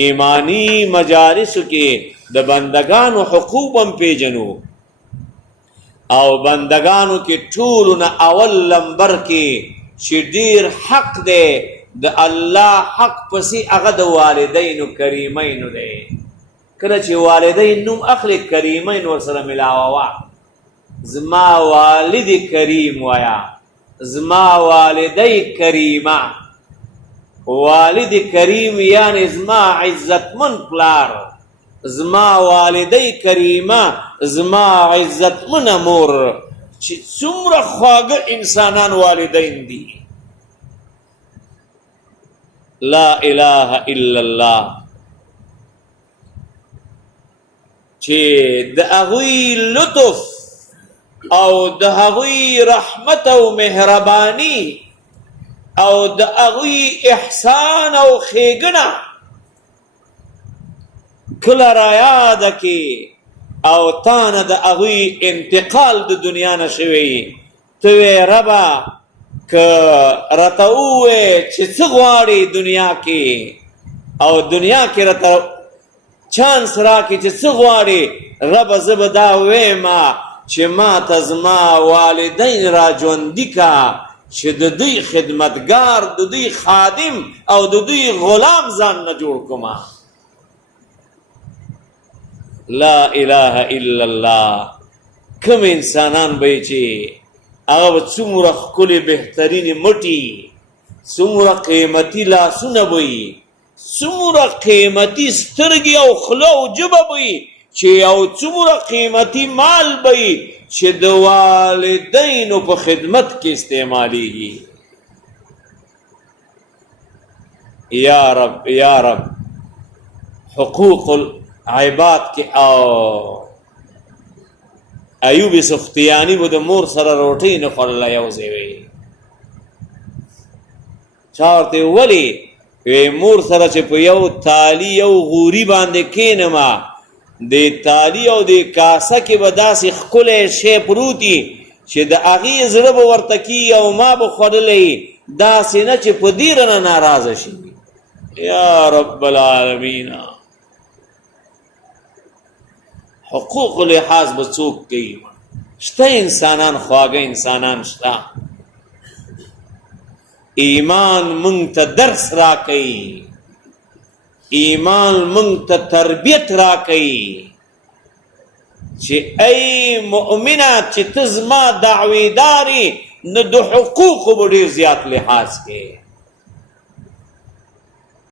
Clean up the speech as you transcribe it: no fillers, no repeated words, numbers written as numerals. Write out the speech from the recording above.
ایمانی مجالسو کې د بندگانو حقوق هم پیژنو او بندگانو کې ټولو نه اول لمبر کې چې ډیر حق دی د الله حق پسې هغه د والدینو کریمینو دی. کله چې والدین نوم اخلي کریمین ورسره ملاوه، زما والد کریم وایا، زما والدی کریمه. والد کریم یعنی زما عزتمن پلار، زما والدی کریمه زما عزتمن مور. چې څومره خواږه انسانان والدین دي. لا اله الا الله. چې د هغوی لطف او د هغوی رحمت او مهربانی او د هغوی احسان او ښېګڼه کله رایاده کې او تانه د هغوی انتقال د دنیا نه شوی، ته وې ربه که راته ووایې چې څه غواړې دنیا کې او دنیا کې راته چانس راکړي چې څه غواړې، ربه زه به دا ووایم چې ما ته زما والدین را ژوندي که چې د دوی خدمتګار، د دوی خادم او د دوی غلام ځان نه جوړ کړم. لا اله الا الله. کوم انسانان به چې هغه به څومره ښکلې بهترینې مټي، څومره قیمتي لاسونه به وي، څومره قیمتي سترګې او خوله او ژبه به وي، چې یو څومره قیمتي مال به وي چې د والدینو په خدمت کې استعمالیږي. یا رب یا رب. حقوق العباد کې او ایوب سختیانی به د مور سره روټۍ نه خوړله یو ځای وی. چا ورته ولې؟ وی مور سره چې په یو تالي یو غوري باندې کښېنمه، د تالي او د کاسه کې به داسې ښکلی شی پروت وي چې د هغې زړه به ورته کېږي او ما به خوړلی، داسې نه چې په دې رانه ناراضه شي. یا رب العالمین. حقوق لحاظ به څوک کوي؟ شته انسانان، خواږه انسانان شته. ایمان مونږ ته درس راکوي، ایمان مونږ ته تربیت راکوي چې ای مؤمنه چې ته زما دعویدارې، نو د حقوقو به ډېر زیات لحاظ کوي.